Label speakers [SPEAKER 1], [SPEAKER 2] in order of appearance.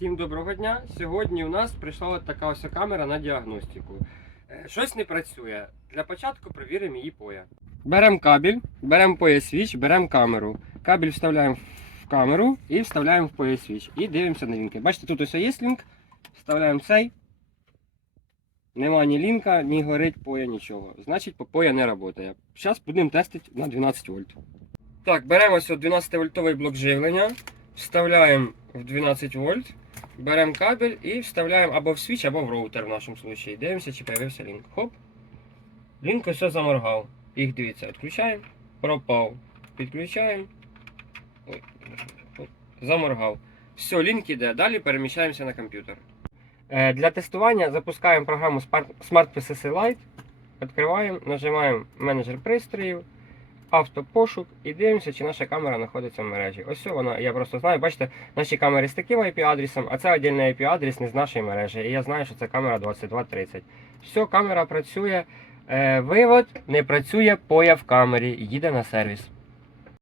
[SPEAKER 1] Всім доброго дня. Сьогодні у нас прийшла от така ось камера на діагностику. Е, Щось не працює. Для початку перевіримо її поя. Беремо кабель, беремо пояс-свіч, беремо камеру. Кабель вставляємо в камеру і вставляємо в пояс-свіч. І дивимося на лінки. Бачите, тут ось є лінк. Вставляємо цей. Нема ні лінка, ні горить поя, нічого. Значить, поя не працює. Зараз будемо тестити на 12 вольт. Так, беремо ось 12 вольтовий блок живлення. Вставляємо в 12 вольт, беремо кабель і вставляємо або в свіч, або в роутер в нашому случаї. Дивимося, чи появився лінк. Хоп. Лінк ось заморгав. Їх дивіться, відключаємо, пропав. Підключаємо. Ой, заморгав. Все, лінк іде. Далі переміщаємося на комп'ютер. Е, Для тестування запускаємо програму Smart PCC Lite. Відкриваємо, нажимаємо менеджер пристроїв автопошук і дивимося, чи наша камера знаходиться в мережі. Ось вона, я просто знаю, бачите, наші камери з таким IP-адресом, а це віддільний IP-адрес не з нашої мережі. І я знаю, що це камера 2230. Все, камера працює. Е, вивод не працює поя в камері, їде на сервіс.